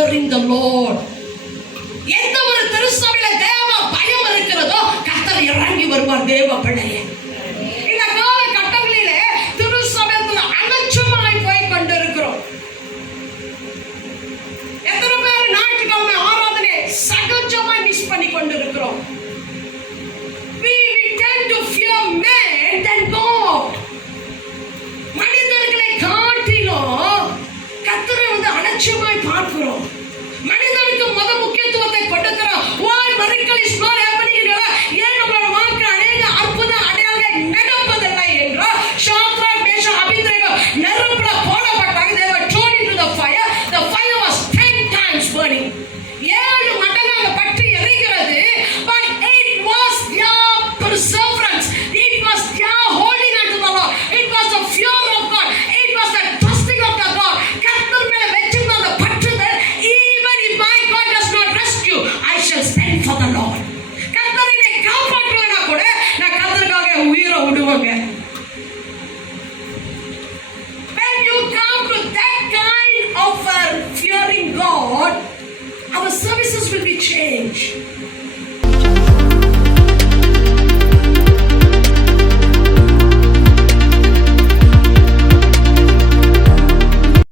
fearing the Lord. எந்த ஒரு திருச்சபையில தேவ பயம் இருக்கிறதோ கர்த்தர் இறங்கி வருவார் தேவ பிள்ளையே. இந்த காலகட்டங்களிலே திருச்சபையில் அலட்சியமாய் போய் கொண்டிருக்கிறோம். எத்தனை பேர் ஞாயிற்றுக்கிழமை ஆராதனை சகஜமாய் மிஸ் பண்ணி கொண்டிருக்கிறோம். We tend to fear men than God. மனிதர்களை காட்டிலும் கர்த்தரை அலட்சியமாய் பார்க்கிறோம். மனிதனுக்கு முக்கியத்துவத்தை கொடுக்கிறோம். Why miracle is not happening? ஏன் நம்மளோட வாழ்க்கை அநேக அற்புத அடையாளங்கள் நடப்பதில்லை என்றால் ஷாத்ராக் மேஷாக் அபேத்நேகோ நெருப்புல போடப்பட்டாங்க. They were thrown into the fire. The fire was 10 times burning. 7 மடங்காக பற்றி எரிகிறது. But it was their perseverance. It was their holding unto the Lord. It was the fear of God. It was the trusting of the God. கர்த்தர் மேல வெச்சிருந்த அந்த பற்றுதல். Even if my God does not rescue, I shall stand for the Lord. கர்த்தர் என்னை காப்பாற்றலனா கூட நான் கர்த்தருக்காக உயிரை விடுவேங்க. When you come to that kind of fearing God, our services will be changed.